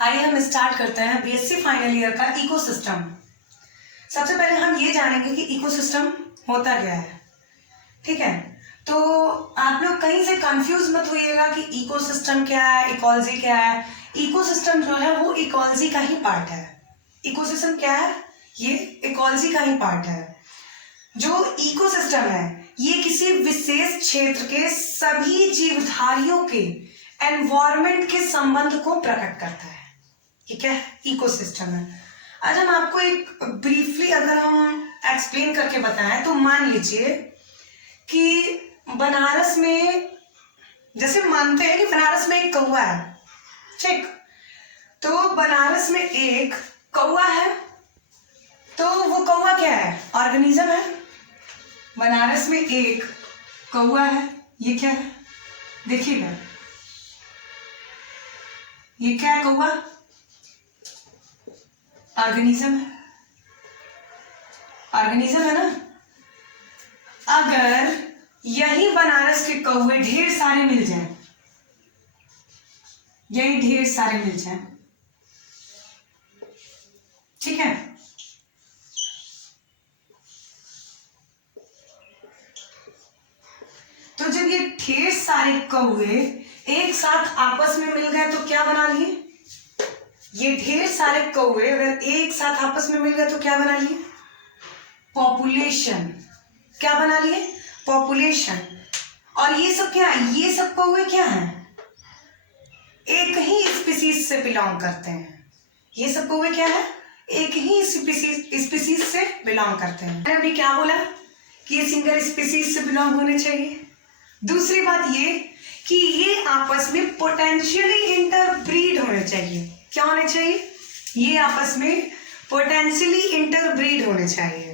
आइए हम स्टार्ट करते हैं बीएससी फाइनल ईयर का इकोसिस्टम। सबसे पहले हम ये जानेंगे कि इकोसिस्टम होता क्या है। ठीक है, तो आप लोग कहीं से कंफ्यूज मत होइएगा कि इकोसिस्टम क्या है, इकोलॉजी क्या है। इकोसिस्टम जो है वो इकोलॉजी का ही पार्ट है। इकोसिस्टम क्या है? ये इकोलॉजी का ही पार्ट है। जो इकोसिस्टम है ये किसी विशेष क्षेत्र के सभी जीवधारियों के एनवायरमेंट के संबंध को प्रकट करता है। ये क्या है? इकोसिस्टम है। आज हम आपको एक ब्रीफली अगर हम एक्सप्लेन करके बताएं तो मान लीजिए कि बनारस में, जैसे मानते हैं कि बनारस में एक कौवा है, ठीक, तो बनारस में एक कौवा है, तो वो कौवा क्या है? ऑर्गेनिज्म है। बनारस में एक कौवा है, ये क्या है? देखिएगा, ये क्या है? कौवा ऑर्गेनिज्म है। ऑर्गेनिज्म है ना। अगर यही बनारस के कौवे ढेर सारे मिल जाएं, यही ढेर सारे मिल जाएं, ठीक है, तो जब ये ढेर सारे कौवे एक साथ आपस में मिल गए तो क्या बना लिए? ये ढेर सारे कौवे अगर एक साथ आपस में मिल गए तो क्या बना लिए? पॉपुलेशन। क्या बना लिए? पॉपुलेशन। और ये सब क्या है? ये सब कौवे क्या हैं? एक ही स्पीसीज से बिलोंग करते हैं। ये सब कौवे क्या है? एक ही स्पीसीज से बिलोंग करते हैं। मैंने अभी क्या बोला कि ये सिंगल स्पीसीज से बिलोंग होने चाहिए। दूसरी बात ये कि ये आपस में पोटेंशियली इंटरब्रीड होने चाहिए। क्या होने चाहिए? ये आपस में पोटेंशियली इंटरब्रीड होने चाहिए।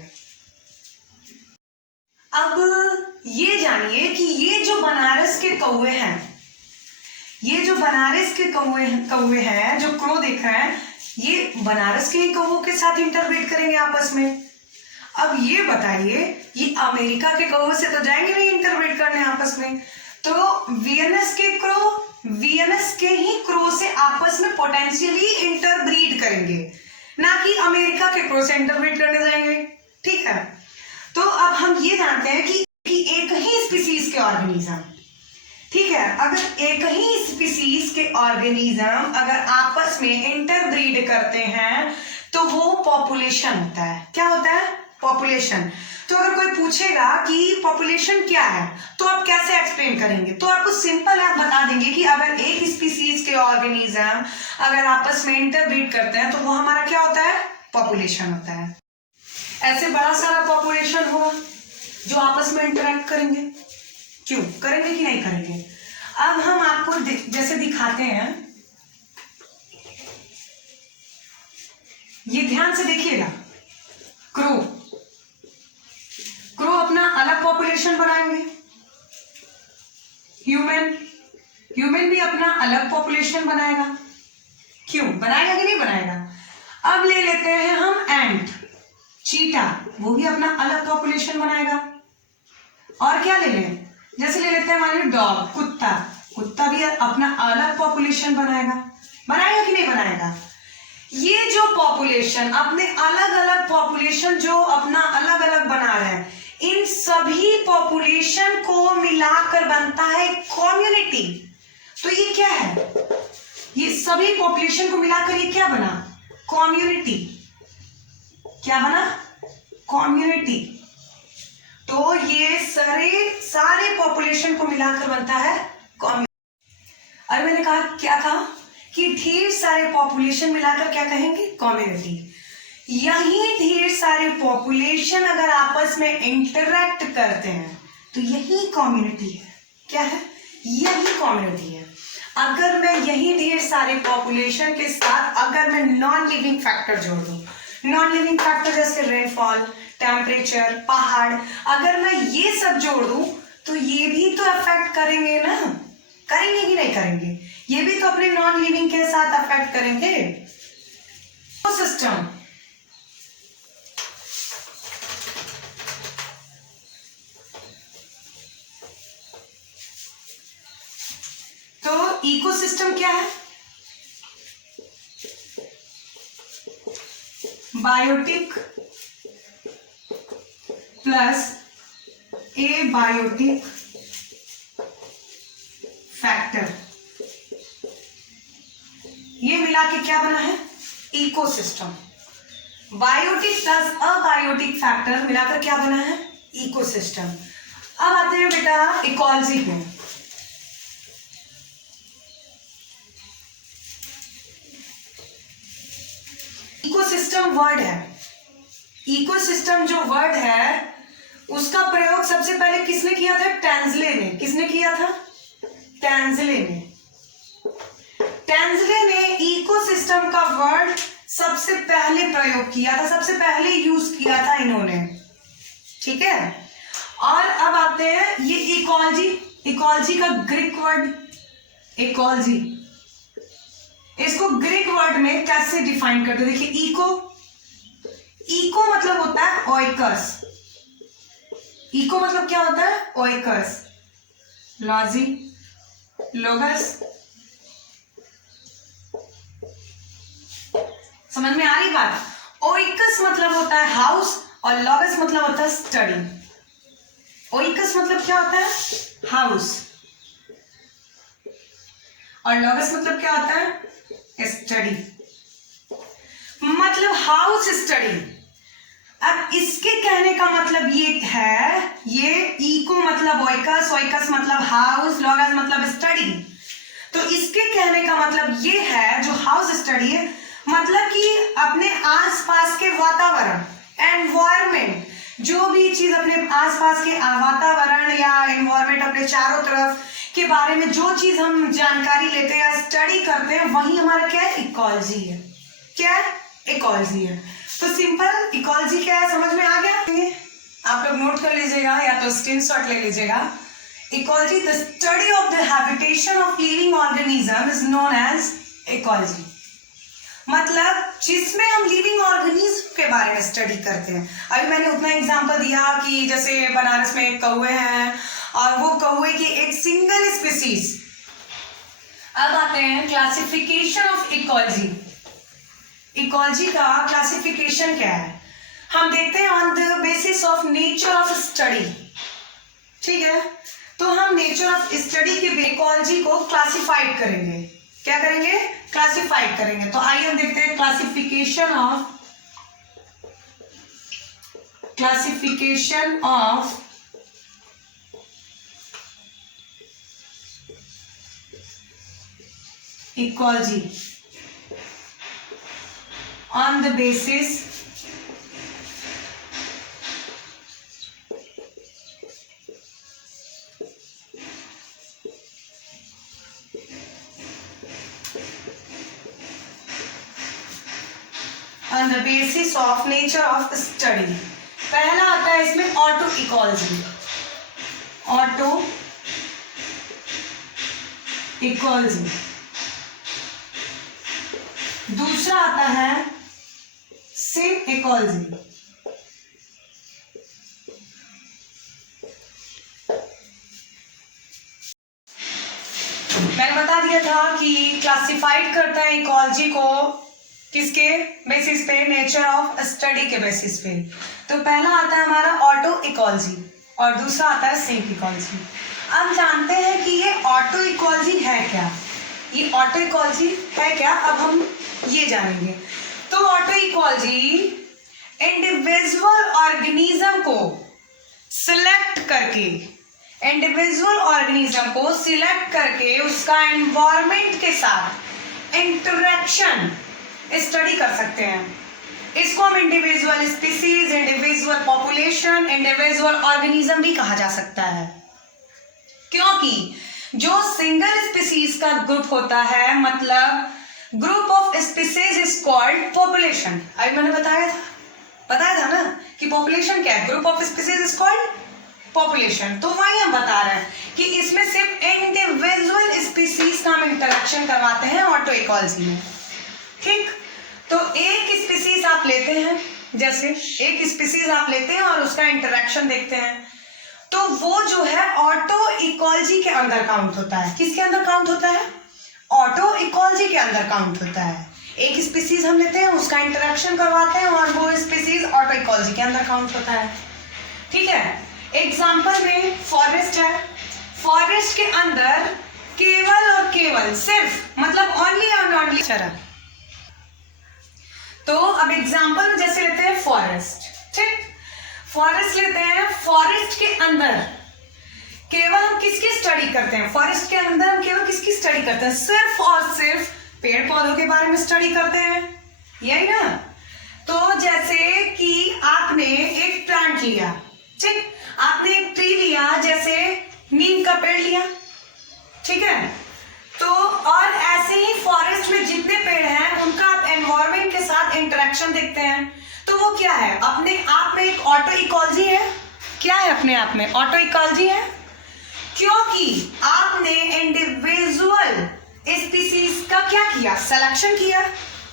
अब ये जानिए कि ये जो बनारस के कौवे हैं, ये जो बनारस के कौवे हैं, जो क्रो देख रहे हैं, ये बनारस के ही कौवों के साथ इंटरब्रीड करेंगे आपस में। अब ये बताइए, ये अमेरिका के कौवे से तो जाएंगे नहीं इंटरब्रीड करने आपस में, तो वीएनएस के ही क्रो से आपस में पोटेंशियली इंटरब्रीड करेंगे, ना कि अमेरिका के क्रो से इंटरब्रीड करने जाएंगे। ठीक है, तो अब हम ये जानते हैं कि एक ही स्पीसीज के ऑर्गेनिज्म, ठीक है, अगर एक ही स्पीसीज के ऑर्गेनिज्म अगर आपस में इंटरब्रीड करते हैं तो वो पॉपुलेशन होता है। क्या होता है? पॉपुलेशन। तो अगर कोई पूछेगा कि पॉपुलेशन क्या है तो आप कैसे एक्सप्लेन करेंगे? तो आपको सिंपल आप बता देंगे कि अगर एक स्पीसीज के ऑर्गेनिज्म अगर आपस में इंटरब्रीड करते हैं तो वो हमारा क्या होता है? पॉपुलेशन होता है। ऐसे बड़ा सारा पॉपुलेशन हो जो आपस में इंटरेक्ट करेंगे, क्यों करेंगे कि नहीं करेंगे? अब हम आपको जैसे दिखाते हैं, ये ध्यान से देखिएगा। क्रो अपना अलग पॉपुलेशन बनाएंगे। ह्यूमन भी अपना अलग पॉपुलेशन बनाएगा। क्यों बनाएगा कि नहीं बनाएगा? अब ले लेते हैं हम एंट, चीटा, वो भी अपना अलग पॉपुलेशन बनाएगा। और क्या ले लें? जैसे ले लेते हैं मान लीजिए डॉग, कुत्ता भी अपना अलग पॉपुलेशन बनाएगा। बनाएगा कि नहीं बनाएगा? ये जो पॉपुलेशन अपने अलग अलग पॉपुलेशन जो अपना अलग अलग बना रहे हैं, इन सभी पॉपुलेशन को मिलाकर बनता है कम्युनिटी। तो ये क्या है? ये सभी पॉपुलेशन को मिलाकर ये क्या बना? कम्युनिटी। क्या बना? कम्युनिटी। तो ये सारे पॉपुलेशन को मिलाकर बनता है कम्युनिटी। अरे मैंने कहा, क्या कहा कि ढेर सारे पॉपुलेशन मिलाकर क्या कहेंगे? कम्युनिटी। यही ढेर सारे पॉपुलेशन अगर आपस में इंटरेक्ट करते हैं तो यही कम्युनिटी है। क्या है? यही कम्युनिटी है। अगर मैं यही ढेर सारे पॉपुलेशन के साथ अगर मैं नॉन लिविंग फैक्टर जोड़ दूं, नॉन लिविंग फैक्टर जैसे रेनफॉल, टेम्परेचर, पहाड़, अगर मैं ये सब जोड़ दूं तो ये भी तो अफेक्ट करेंगे ना। करेंगे कि नहीं करेंगे? ये भी तो अपने नॉन लिविंग के साथ अफेक्ट करेंगे। सिस्टम, तो इकोसिस्टम क्या है? बायोटिक प्लस एबायोटिक फैक्टर, ये मिला के क्या बना है? Ecosystem. Biotic plus abiotic factor मिलाकर क्या बना है? इकोसिस्टम। अब आते हैं बेटा इकोलॉजी पे। इकोसिस्टम वर्ड है, इकोसिस्टम जो वर्ड है उसका प्रयोग सबसे पहले किसने किया था? टैंजले ने। किसने किया था? टैंजले ने। टैंजले ने इकोसिस्टम का वर्ड सबसे पहले प्रयोग किया था, सबसे पहले यूज किया था इन्होंने, ठीक है। और अब आते हैं ये इकोलॉजी। इकोलॉजी का ग्रीक वर्ड इकोलॉजी, इसको ग्रीक वर्ड में कैसे डिफाइन करते हैं? देखिए इको, इको मतलब होता है ओइकस। इको मतलब क्या होता है? ओइकस। लॉजी, लोगस, समझ में आ रही बात? ओइकस मतलब होता है हाउस और लॉगस मतलब होता है स्टडी। ओइकस मतलब क्या होता है? हाउस, और लॉगस मतलब क्या होता है? स्टडी, मतलब हाउस स्टडी। अब इसके कहने का मतलब ये है, ये इको मतलब ओइकस, ओइकस मतलब हाउस, लॉगस मतलब स्टडी। तो इसके कहने का मतलब ये है, जो हाउस स्टडी है मतलब कि अपने आसपास के वातावरण, एनवायरमेंट, जो भी चीज अपने आसपास के वातावरण या एनवायरमेंट, अपने चारों तरफ के बारे में जो चीज हम जानकारी लेते हैं या स्टडी करते हैं, वही हमारा क्या है? इकोलॉजी है। क्या है? इकोलॉजी है। तो सिंपल इकोलॉजी क्या है समझ में आ गया? आप लोग नोट कर लीजिएगा या तो स्क्रीनशॉट ले लीजिएगा। Ecology, the study of the habitation of living organism is known as ecology. मतलब जिसमें हम लिविंग ऑर्गेनिज्म के बारे में स्टडी करते हैं। अभी मैंने उतना एग्जांपल दिया कि जैसे बनारस में कौवे हैं और वो कौवे की एक सिंगल स्पीसीज। अब आते हैं क्लासिफिकेशन ऑफ इकोलॉजी। इकोलॉजी का क्लासिफिकेशन क्या है? हम देखते हैं on the basis of nature of study, ठीक है। तो हम नेचर ऑफ स्टडी के इकोलॉजी को क्लासिफाइड करेंगे। क्या करेंगे? क्लासिफाइड करेंगे। तो आइए हम देखते हैं classification of ecology on the basis on the basis of nature of study। पहला आता है इसमें ऑटो इकोलॉजी, ऑटो इकोलॉजी। दूसरा आता है सिम इकोलॉजी। मैंने बता दिया था कि क्लासिफाइड करता है इकोलॉजी को किसके बेसिस पे? नेचर ऑफ स्टडी के बेसिस पे। तो पहला आता है हमारा ऑटो इकोलॉजी और दूसरा आता है सिंक इकोलॉजी। अब जानते हैं कि ये ऑटो इकोलॉजी है क्या, ये ऑटो इकोलॉजी है क्या, अब हम ये जानेंगे। तो ऑटो इकोलॉजी इंडिविजुअल ऑर्गेनिज्म को सिलेक्ट करके, इंडिविजुअल ऑर्गेनिज्म को सिलेक्ट करके उसका एनवायरमेंट के साथ इंटरेक्शन स्टडी कर सकते हैं। इसको हम individual species, individual population, individual organism भी कहा जा सकता है, क्योंकि जो सिंगल स्पीसीज का ग्रुप होता है, मतलब group of species is called population. अभी मैंने बताया था ना कि पॉपुलेशन क्या है? Group of species is called population. तो वही हम बता रहे हैं कि इसमें सिर्फ इंडिविजुअल स्पीसीज का हम इंटरेक्शन करवाते हैं ऑटो इकोलॉजी में, ठीक। तो एक स्पीसीज आप लेते हैं, जैसे एक स्पीसीज आप लेते हैं और उसका इंटरेक्शन देखते हैं, तो वो जो है ऑटो इकोलॉजी के अंदर काउंट होता है। किसके अंदर काउंट होता है? ऑटो इकोलॉजी के अंदर काउंट होता है। एक स्पीसीज हम लेते हैं, उसका इंटरेक्शन करवाते हैं और वो स्पीसीज ऑटो इकोलॉजी के अंदर काउंट होता है। ठीक है, एग्जाम्पल में फॉरेस्ट है, फॉरेस्ट के अंदर केवल और केवल सिर्फ मतलब ओनली और ओनली चरा। तो अब एग्जाम्पल में जैसे लेते हैं फॉरेस्ट, ठीक, फॉरेस्ट लेते हैं, फॉरेस्ट के अंदर केवल हम किसकी स्टडी करते हैं, फॉरेस्ट के अंदर हम केवल किसकी स्टडी करते हैं, सिर्फ और सिर्फ पेड़ पौधों के बारे में स्टडी करते हैं, यही ना। तो जैसे कि आपने एक प्लांट लिया, ठीक, आपने एक ट्री लिया, जैसे नीम का पेड़ लिया, ठीक है, तो और ऐसे ही फॉरेस्ट में जितने पेड़ हैं उनका आप एनवायरनमेंट के साथ इंटरेक्शन देखते हैं, तो वो क्या है, अपने आप में एक ऑटो इकोलॉजी है। क्या है अपने आप में, ऑटो इकोलॉजी है, क्योंकि आपने इंडिविजुअल स्पीसीज का क्या किया, सिलेक्शन किया।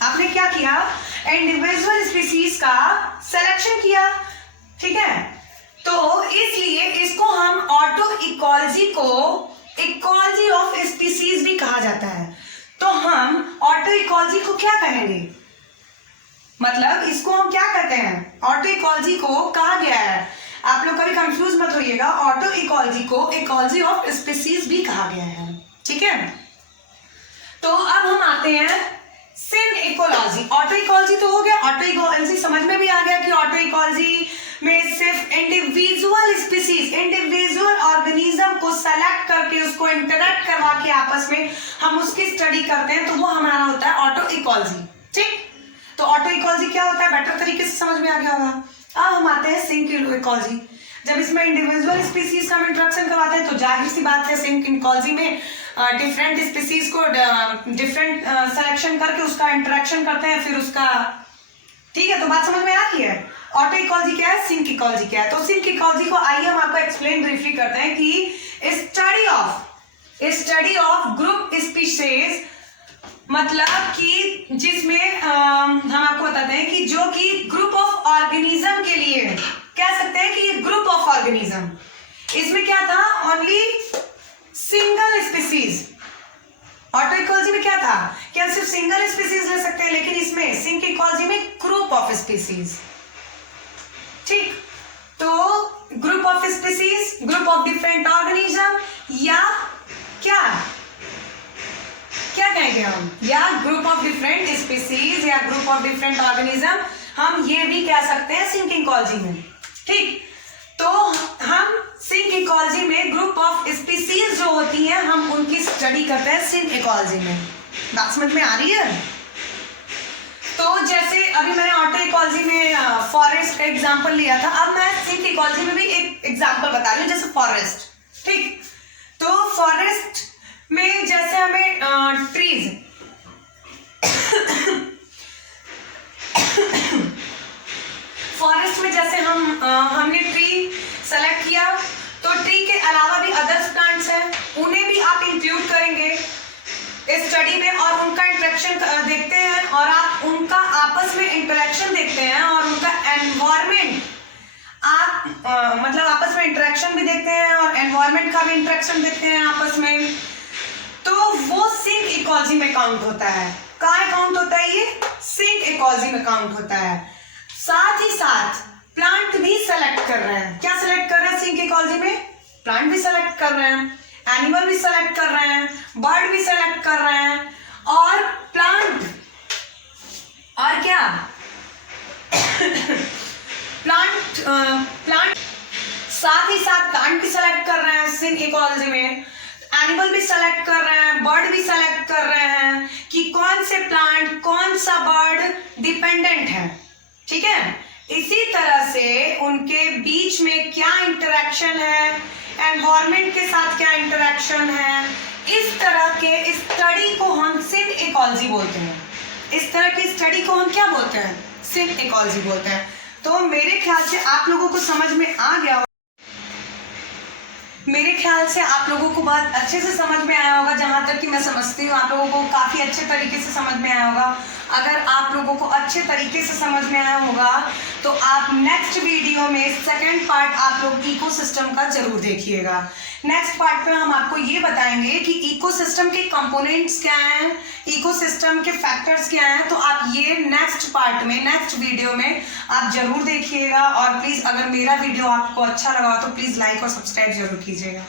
आपने क्या किया, इंडिविजुअल स्पीसीज का सिलेक्शन किया, ठीक है। तो इसलिए इसको हम ऑटो इकोलॉजी को इकोलॉजी ऑफ स्पीसीज भी कहा जाता है। तो हम ऑटो इकोलॉजी को क्या कहेंगे, मतलब इसको हम क्या कहते हैं, ऑटो इकोलॉजी को कहा गया है, आप लोग कभी कंफ्यूज मत होइएगा, ऑटो इकोलॉजी को इकोलॉजी ऑफ स्पीसीज भी कहा गया है, ठीक है। तो अब हम आते हैं सिन इकोलॉजी। ऑटो इकोलॉजी तो हो गया, ऑटो इकोलॉजी समझ में भी आ गया कि ऑटो इकोलॉजी में सिर्फ इंडिविजुअल स्पीसीज, इंडिविजुअल ऑर्गेनिज्म को सेलेक्ट करके उसको इंटरेक्ट करवा के आपस में हम उसकी स्टडी करते हैं, तो वो हमारा होता है ऑटो इकोलॉजी, ठीक। तो ऑटो इकोलॉजी क्या होता है, बेटर तरीके से समझ में आ गया होगा। अब हम आते हैं सिंक इकोलॉजी। जब इसमें इंडिविजुअल स्पीसीज का हम इंटरेक्शन करवाते हैं तो जाहिर सी बात है सिंक इकोलॉजी में डिफरेंट स्पीसीज को डिफरेंट सिलेक्शन करके उसका इंटरेक्शन करते हैं, फिर उसका, ठीक है। तो बात समझ में आ रही है, ऑटो इकोलॉजी क्या है, सिंक इकोलॉजी क्या है। तो सिंक इकोलॉजी को आइए हम आपको एक्सप्लेन ब्रीफली करते हैं कि स्टडी ऑफ ग्रुप स्पीशीज, मतलब कि जिसमें हम आपको बताते हैं कि जो कि ग्रुप ऑफ ऑर्गेनिज्म के लिए कह सकते हैं कि ये ग्रुप ऑफ ऑर्गेनिज्म, इसमें क्या था, only single species. Auto ecology में क्या था कि हम सिर्फ सिंगल स्पीसीज ले सकते हैं, लेकिन इसमें सिंक इकोलॉजी में ग्रुप ऑफ स्पीसीज, ठीक। तो group of species, group of different organism, या क्या क्या कहेंगे हम, या ग्रुप ऑफ डिफरेंट स्पीसीज या ग्रुप ऑफ डिफरेंट ऑर्गेनिज्म, हम ये भी कह सकते हैं सिंक इकोलॉजी में, ठीक। तो हम सिंक इकोलॉजी में ग्रुप ऑफ स्पीसीज जो होती हैं हम उनकी स्टडी करते हैं सिंक इकोलॉजी में। बात समझ में आ रही है। तो जैसे अभी मैंने ऑटो इकोलॉजी में फॉरेस्ट का एग्जांपल लिया था, अब मैं सिंक इकोलॉजी में भी एक एग्जांपल बता रही हूँ, जैसे फॉरेस्ट, ठीक। तो फॉरेस्ट में जैसे हमें ट्रीज फॉरेस्ट में जैसे हमने ट्री सेलेक्ट किया, तो ट्री के अलावा भी अदर्स प्लांट्स हैं, उन्हें भी आप इंक्लूड करेंगे स्टडी में और उनका इंटरेक्शन देखते हैं, और आप उनका आपस में इंटरेक्शन देखते हैं और उनका एनवायरमेंट आप मतलब आपस में इंटरेक्शन भी देखते हैं और एनवायरमेंट का भी इंटरेक्शन देखते हैं आपस में, तो वो सिंक इकोलॉजी में काउंट होता है। कहाँ काउंट होता है, ये सिंक इकोलॉजी में काउंट होता है। साथ ही साथ प्लांट भी सेलेक्ट कर रहे हैं, क्या सेलेक्ट कर रहे हैं सिंक इकोलॉजी में, प्लांट भी सेलेक्ट कर रहे हैं, एनिमल भी सेलेक्ट कर रहे हैं, बर्ड भी सेलेक्ट कर रहे हैं, और प्लांट और क्या प्लांट साथ ही साथ प्लांट भी सेलेक्ट कर रहे हैं सिंक इकोलॉजी में, एनिमल भी सेलेक्ट कर रहे हैं, बर्ड भी सेलेक्ट कर रहे हैं कि कौन से प्लांट कौन सा बर्ड डिपेंडेंट है, ठीक है। इसी तरह से उनके बीच में क्या इंटरेक्शन है, एनवायरनमेंट के साथ क्या इंटरेक्शन है, इस तरह के स्टडी को हम सिंक इकोलॉजी बोलते हैं। इस तरह की स्टडी को हम क्या बोलते हैं, सिंक इकोलॉजी बोलते हैं। तो मेरे ख्याल से आप लोगों को समझ में आ गया मेरे ख्याल से आप लोगों को बहुत अच्छे से समझ में आया होगा, जहाँ तक कि मैं समझती हूँ आप लोगों को काफ़ी अच्छे तरीके से समझ में आया होगा। अगर आप लोगों को अच्छे तरीके से समझ में आया होगा तो आप नेक्स्ट वीडियो में सेकंड पार्ट आप लोग इकोसिस्टम का जरूर देखिएगा। नेक्स्ट पार्ट में हम आपको ये बताएंगे कि इकोसिस्टम के कंपोनेंट्स क्या हैं, इकोसिस्टम के फैक्टर्स क्या हैं। तो आप ये नेक्स्ट पार्ट में, नेक्स्ट वीडियो में आप जरूर देखिएगा। और प्लीज़ अगर मेरा वीडियो आपको अच्छा लगा तो प्लीज़ लाइक और सब्सक्राइब जरूर कीजिएगा।